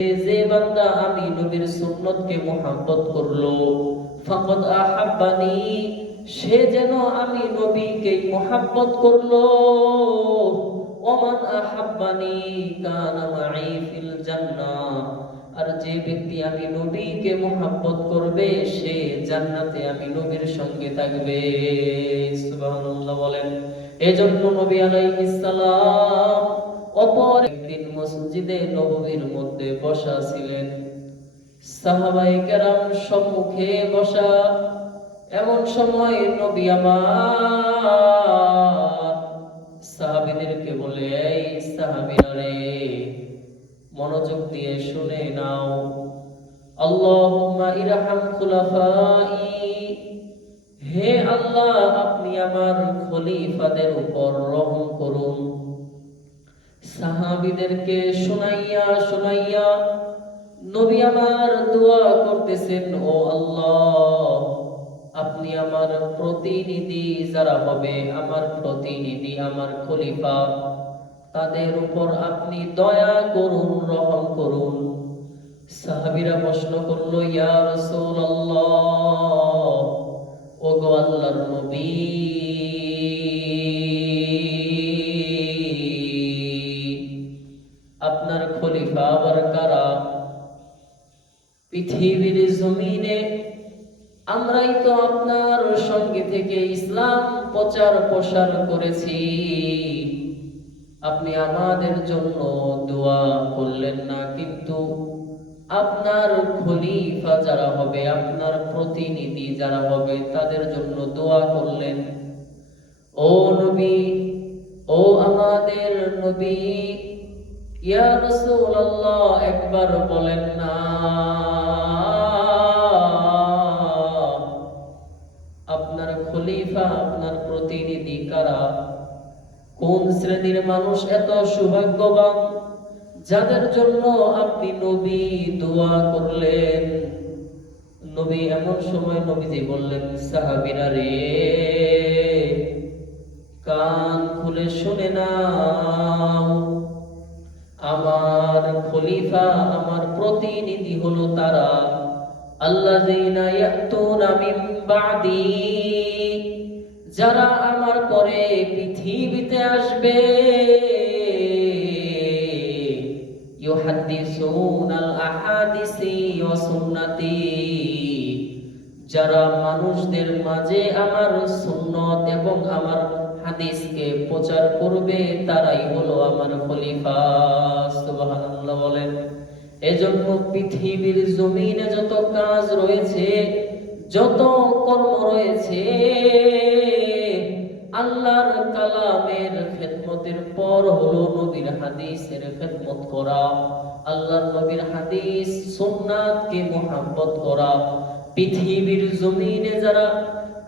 যে বান্দা আমি নবীর সুন্নতকে মুহাব্বত করলো, ফাকাদ আহাব্বানি, সে যেন আমি নবীকে মুহাব্বত করলো। ওমান আহাব্বানি কানা মাই ফিল জান্নাহ, আর যে ব্যক্তি আমি নবীকে মুহাব্বত করবে সে জান্নাতে আমি নবীর সঙ্গে থাকবে। সুবহানাল্লাহ বলেন। এজন্য নবী আলাইহিস সালাম অপর একদিন মসজিদে নববীর মধ্যে বসা ছিলেন। সাহাবায়ে কেরাম সম্মুখে বসা। এমন সময় নবী আমার সাহাবীদেরকে বলে, এই সাহাবীরা রে, মনোযোগ দিয়ে শুনে নাও। আল্লাহুম্মা ইরহাম খুলাফাই, হে আল্লাহ আপনি আমার খলিফাদের উপর রহম করুন। সাহাবীদেরকে শুনাইয়া শুনাইয়া নবী আমার দোয়া করতেছেন, ও আল্লাহ আপনি আমার প্রতিনিধি যারা হবে, আমার প্রতিনিধি, আমার খলিফা, তাদের উপর আপনি দয়া করুন, রহম করুন। সাহাবীরা প্রশ্ন করলো, ইয়া রাসূলুল্লাহ, ওগো আল্লাহর নবী, আপনার খলিফা আবার কারা? পৃথিবীর জমিনে আমরাই তো আপনার সঙ্গে থেকে ইসলাম প্রচার প্রসার করেছি, আপনি আমাদের জন্য দোয়া করলেন না, কিন্তু আপনার খলিফা যারা হবে, আপনার প্রতিনিধি যারা হবে, তাদের জন্য দোয়া করলেন। ও নবী, ও আমাদের নবী, ইয়া রাসূলুল্লাহ একবার বলেন না, আপনার খলিফা, আপনার প্রতিনিধি কারা? কোন শ্রেণীর মানুষ এত সৌভাগ্যবান যাদের জন্য আপনি নবী দোয়া করলেন? নবী এমন সময় নবীজি বললেন, সাহাবীরা রে, কান খুলে শুনে নাও, আমার খলিফা, আমার প্রতিনিধি হলো তারা, আল্লাযীনা ইয়াতুনা মিন বাদি, যারা আমার পরে পৃথিবীতে আসবে, ইউহাদ্দিসুনাল আহাদিসি ওয়া সুন্নতি, যারা মানুষদের মাঝে আমার সুন্নত এবং আমার হাদিসকে প্রচার করবে, তারাই হলো আমার খলিফা। সুবহানাল্লাহ বলেন। এজন্য পৃথিবীর জমিনে যত কাজ রয়েছে, যত কর্ম রয়েছে, আল্লাহর কালামের খেদমতের পর হলো নবীর হাদিসের খেদমত করা, আল্লাহর নবীর হাদিস সুন্নাতকে মুহাব্বত করা। পৃথিবীর জমিনে যারা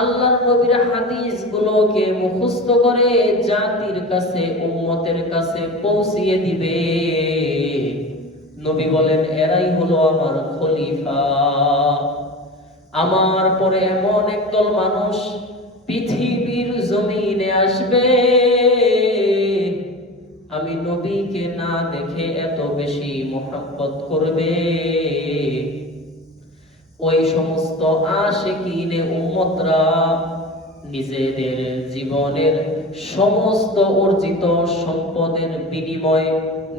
আল্লাহর নবীর হাদিসগুলোকে মুখস্থ করে জাতির কাছে, উম্মতের কাছে পৌঁছিয়ে দিবে, নবী বলেন এরাই হলো আমার খলিফা। আমার পরে এমন একদল মানুষ পৃথিবীর জমিনে আসবে, আমি নবীকে না দেখে এত বেশি মুহাব্বত করবে, ওই সমস্ত আশিকিনে উম্মতরা নিজেদের জীবনের সমস্ত অর্জিত সম্পদের বিনিময়ে,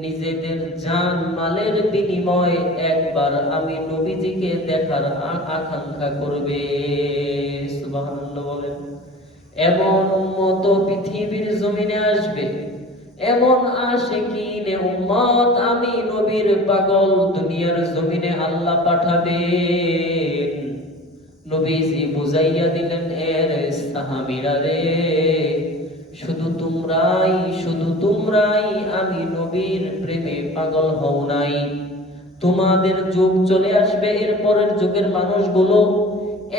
নিজেদের জান মালের বিনিময়ে একবার আমি নবীজিকে দেখার আকাঙ্ক্ষা করবে। সুবহানাল্লাহ বলেন। এমন উম্মত পৃথিবীর জমিনে আসবে, এমন আশিকিনে উম্মত আমি নবীর পাগল দুনিয়ার জমিনে আল্লাহ পাঠাবেন। নবীজি বুঝাইয়া দিলেন, এর সাহাবীরা রে, শুধু তোমরাই আমি নবীর প্রেমে পাগল হও নাই, তোমাদের যুগ চলে আসবে, এর পরের যুগের মানুষগুলো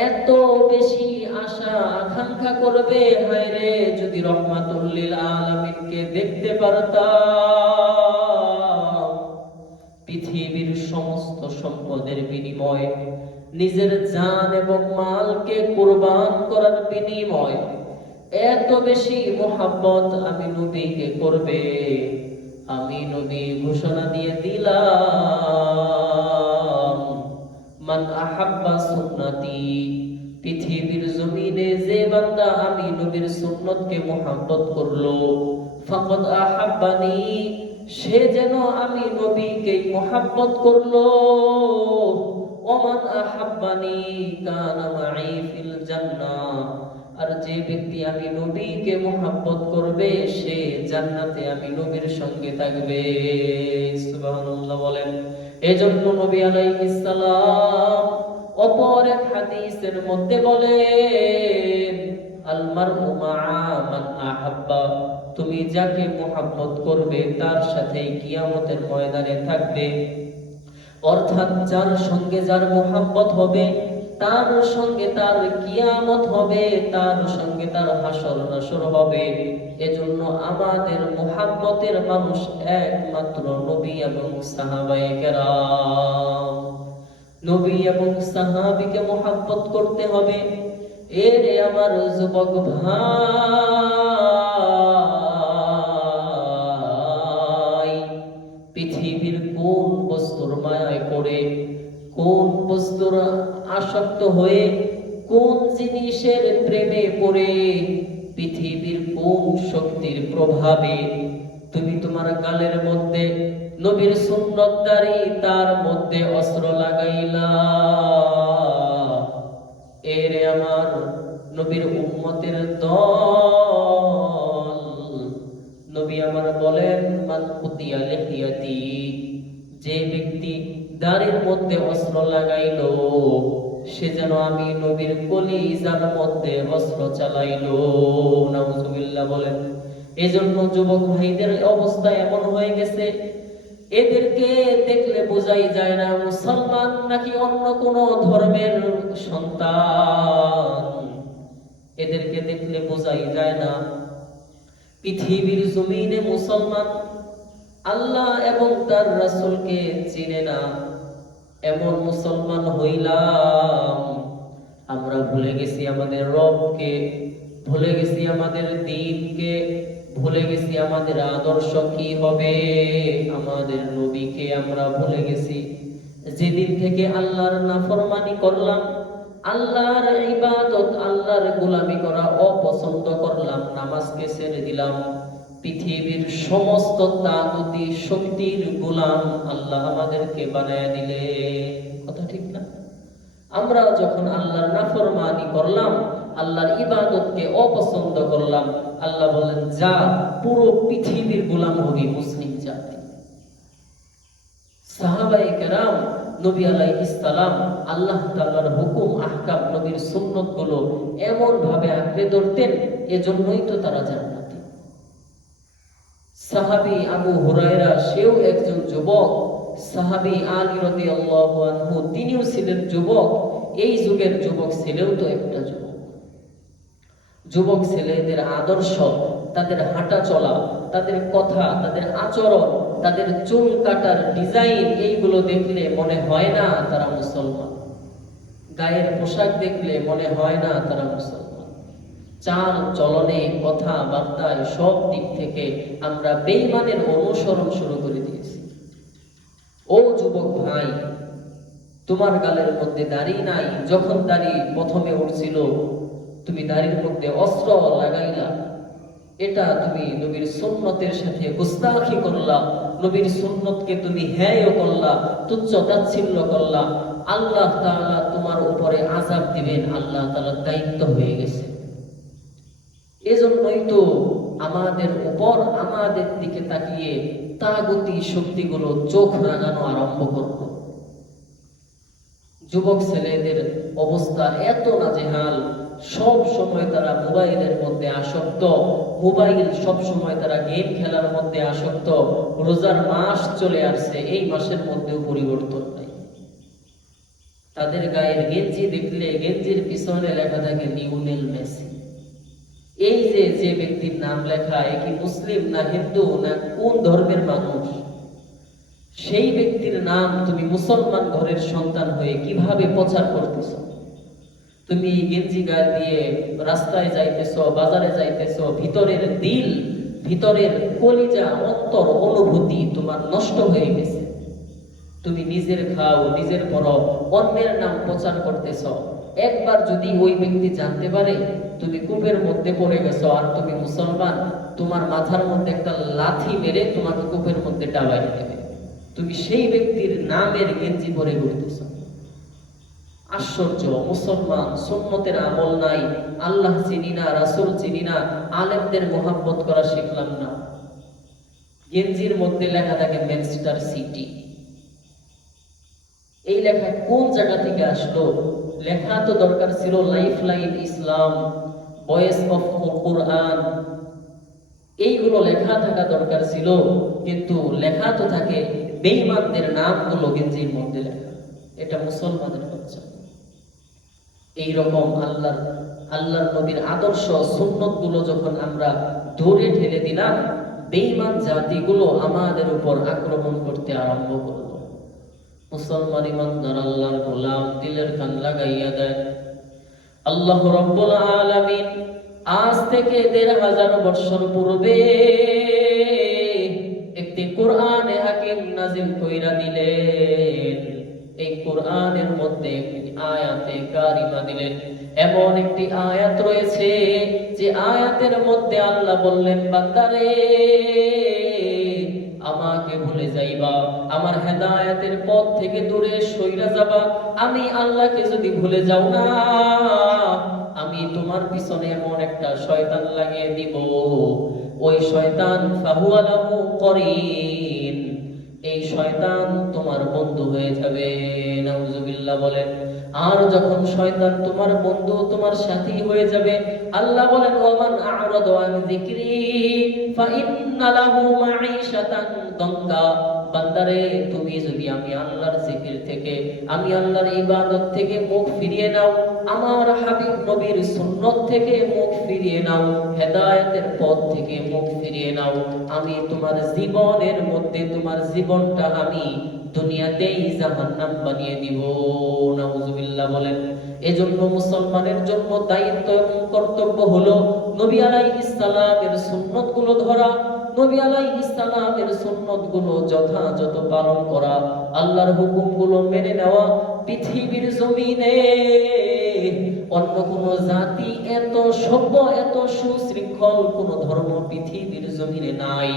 এত বেশি আশা আকাঙ্ক্ষা করবে, হায় রে যদি রহমাতুল লিল আলামিনকে দেখতে পারতাম। পৃথিবীর সমস্ত সম্পদের বিনিময়ে, নিজের জান এবং মালকে কুরবান করার বিনিময়ে এত বেশি মুহাব্বত আমি নবীকে করবে। আমি নবী ঘোষণা দিয়ে দিলাম, সুন্নতকে মুহাব্বত করলো, ফাকাদ আহাব্বানি, সে যেন আমি নবীকে মুহাব্বত করলো। ওমান আহাব্বানি কানা মাই ফিল জান্নাহ, আর যে ব্যক্তি আমি নবীকে মুহাব্বত করবে সে জান্নাতে আমি নবীর সঙ্গে থাকবে। সুবহানাল্লাহ বলেন। এজন্য নবী আলাইহিস সালাম অপর এক হাদিসের মধ্যে বলেন, আল মারউ মাআ মান আহাব্বা, তুমি যাকে মুহাব্বত করবে তার সাথে কিয়ামতের ময়দানে থাকবে। অর্থাৎ যার সঙ্গে যার মুহাব্বত হবে তার সঙ্গে তার কিয়ামত হবে, তার সঙ্গে তার হাসর নাসর হবে। এজন্য আমাদের মুহাব্বতের মানুষ একমাত্র নবী এবং সাহাবায়ে কেরাম। নবী এবং সাহাবীকে মুহাব্বত করতে হবে। এরে আমার যুবক ভাই, পৃথিবীর কোন বস্তুর মায়ায় পড়ে, কোন বস্তুর আসক্ত হয়ে, কোন জিনিসের প্রেমে পড়ে, পৃথিবীর কোন শক্তির প্রভাবে তুমি তোমার গালের মধ্যে নবীর সুন্নতদারি তার মধ্যে অস্ত্র লাগাইলা। এরে আমার নবীর উম্মতের দল, নবী আমার বলেন, মান কুতিয়া লিহিয়াতি, যে ব্যক্তি দাড়ির মধ্যে অস্ত্র লাগাইলো সে যেন আমি নবীর কলিজার মধ্যে অস্ত্র চালাইলো। নাউজুবিল্লাহ বলেন। এজন্য যুবক ভাইদের অবস্থা এমন হয়ে গেছে, এদেরকে দেখলে বোঝাই যায় না মুসলমান নাকি অন্য কোন ধর্মের সন্তান। এদেরকে দেখলে বোঝাই যায় না পৃথিবীর জমিনে মুসলমান আল্লাহ এবং তার রাসূলকে চিনে না। এমন মুসলমান হইলাম আমরা ভুলে গেছি আমাদের রবকে, ভুলে গেছি আমাদের দ্বীনকে, ভুলে গেছি আমাদের আদর্শ কি হবে, আমাদের নবীকে আমরা ভুলে গেছি। যেদিন থেকে আল্লাহর নাফরমানি করলাম, আল্লাহর ইবাদত, আল্লাহর গোলামি করা অপছন্দ করলাম, নামাজকে ছেড়ে দিলাম, পৃথিবীর সমস্ত তাগুতি শক্তির গোলাম আল্লাহ আমাদেরকে বানায় দিলে। কথা ঠিক না? আমরা যখন আল্লাহর নাফরমানি করলাম, আল্লাহর ইবাদতকে অপছন্দ করলাম, আল্লাহ বলেন যা পুরো পৃথিবীর গোলাম হবি মুসলিম জাতি। সাহাবায়ে কেরাম নবী আলাইহিস সালাম আল্লাহ তাআলার হুকুম আহকাম নবীর সুন্নাত গুলো এমন ভাবে আঁকড়ে ধরতেন, এজন্যই তো তারা জান্নাতি। সাহাবী আবু হুরায়রা সেও একজন যুবক, সাহাবী আলী রাদিয়াল্লাহু আনহু তিনিও ছিলেন যুবক। এই যুগের যুবক ছেলেও তো একটা যুবক। যুবক ছেলেদের আদর্শ, তাদের হাঁটা চলা, তাদের কথা, তাদের আচরণ, তাদের চুল কাটার ডিজাইন, এইগুলো দেখলে মনে হয় না তারা মুসলমান। গায়ের পোশাক দেখলে মনে হয় না তারা মুসলমান। চাল চলনে, কথা বার্তায় সব দিক থেকে আমরা বেঈমানের অনুসরণ শুরু করে দিয়েছি। ও যুবক ভাই, তোমার গালের মধ্যে দাড়ি নাই, যখন দাড়ি প্রথমে উঠছিল তুমি দাড়ির মধ্যে অস্ত্র লাগাইলা, এটা তুমি নবীর সুন্নতের সাথে গুস্তাখি করলা, নবীর সুন্নতকে তুমি হেয় করলা, তুচ্ছ তাচ্ছিল্য করলা। আল্লাহ তাআলা তোমার উপরে আযাব দিবেন, আল্লাহ তাআলার দায়িত্ব হয়ে গেছে। এজন্যই তো আমাদের উপর, আমাদের দিকে তাকিয়ে তাগুতি শক্তিগুলো চোখ রাঙানো আরম্ভ করলো। যুবক ছেলেদের অবস্থা এত নাজেহাল, সব সময় তারা মোবাইলের মধ্যে আসক্ত, মোবাইল সব সময় তারা গেম খেলার মধ্যে আসক্ত। রোজার মাস চলে আসছে, এই মাসের মধ্যেও পরিবর্তন নাই। তাদের গায়ের গেঞ্জি দেখলে গেঞ্জির পিছনে লেখা থাকে লিওনেল মেসি। এই যে যে ব্যক্তির নাম লেখা, এ কি মুসলিম না হিন্দু না কোন ধর্মের মানুষ? সেই ব্যক্তির নাম তুমি মুসলমান ঘরের সন্তান হয়ে কিভাবে প্রচার করতেছ? তুমি গেঞ্জি গায়ে দিয়ে রাস্তায় যাইতেছ, বাজারে যাইতেছ, ভিতরের দিল, ভিতরের কলিজা, অন্তর, অনুভূতি তোমার নষ্ট হয়ে গেছে। তুমি নিজের খাও, নিজের পরো, অন্যের নাম প্রচার করতেছ। একবার যদি ওই ব্যক্তি জানতে পারে তুমি কূপের মধ্যে পড়ে গেছো আর তুমি মুসলমান, তোমার মাথার মধ্যে একটা লাথি মেরে তোমাকে কূপের মধ্যে ডাবাই দেবে। তুমি সেই ব্যক্তির নামের গেঞ্জি পরে ঘুরতেছো। আশ্চর্য! মুসলমান, সুন্নতের আমল নাই, আল্লাহ চিনি না, রাসূল চিনি না, আলেমদের মোহাব্বত করা শিখলাম না। গেঞ্জির মধ্যে লেখা থাকে ম্যানচেস্টার সিটি। এই লেখা কোন জায়গা থেকে আসলো? লেখা তো দরকার ছিল life line Islam, voice of Quran, এইগুলো লেখা থাকা দরকার ছিল। কিন্তু লেখা তো থাকে বেঈমানদের নামগুলো গেঞ্জির মধ্যে লেখা। এটা মুসলমানের হচ্ছে। এইরকম আল্লাহর নবীর আদর্শ সুন্নত গুলো যখন আমরা ধরে ঠেলে দিলাম, বেঈমান জাতিগুলো আমাদের উপর আক্রমণ করতে আরম্ভ করলো। মুসলমান ইমানদার আল্লাহর গোলাম দিলের কান লাগাইয়া দেয়। আল্লাহ রাব্বুল আলামিন আজ থেকে ১৫০০ বছর পূর্বে একটি কোরআনে হাকিম নাজিল কইরা দিলেন। এই কোরআনের মধ্যে একটি আয়াতে কারিমা দিলেন। এমন একটি আয়াত রয়েছে যে আয়াতের মধ্যে আল্লাহ বললেন, বান্দারে আমাকে ভুলে যাইবা, আমার হেদায়েতের পথ থেকে দূরে সইরা যাবা, আমি আল্লাহকে যদি ভুলে যাও না, আমি তোমার পিছনে এমন একটা শয়তান লাগিয়ে দিব, ওই শয়তান ফাহুয়া লাহু করিন, এই শয়তান তোমার বন্ধু হয়ে যাবে। নাউজুবিল্লাহ বলেন। আর যখন শয়তান তোমার বন্ধু, তোমার সাথী হয়ে যাবে, আল্লাহ বলেন ওয়ামান আ'রাদা আন যিকরি ফাইন্না লাহু মাঈশাতান দানকা। বান্দারে তুমি যদি আমি আল্লাহর জিকির থেকে, আমি আল্লাহর ইবাদত থেকে মুখ ফিরিয়ে নাও, আমার হাবিব নবীর সুন্নাত থেকে মুখ ফিরিয়ে নাও, হেদায়েতের পথ থেকে মুখ ফিরিয়ে নাও, আমি তোমার জীবনের মধ্যে তোমার জীবনটা আমি দুনিয়াতেই জাহান্নাম বানিয়ে দিব। নাউজুবিল্লাহ বলেন। এজন্য মুসলমানের জন্য দায়িত্ব এবং কর্তব্য হলো নবী আলাইহিস সালামের সুন্নাতগুলো ধরা, নবী আলাইহিস সালামের সুন্নাতগুলো যথাযথ পালন করা, আল্লাহর হুকুমগুলো মেনে নেওয়া। পৃথিবীর জমিনে অন্য কোন জাতি এত সভ্য, এত সুশৃঙ্খল কোন ধর্ম পৃথিবীর জমিনে নাই।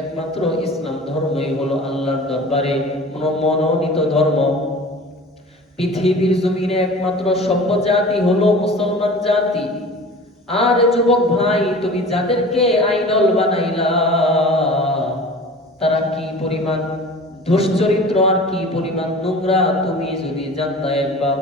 একমাত্র ইসলাম ধর্মই হলো আল্লাহর দরবারে মনোনীত ধর্ম। পৃথিবীর জমিনে একমাত্র সভ্য জাতি হলো মুসলমান জাতি। আর যুবক ভাই, তুমি যাদেরকে আইডল বানাইলা, তারা কি পরিমাণ দুশ্চরিত্র আর কি পরিমাণ নোংরা তুমি যদি জানতা একবার।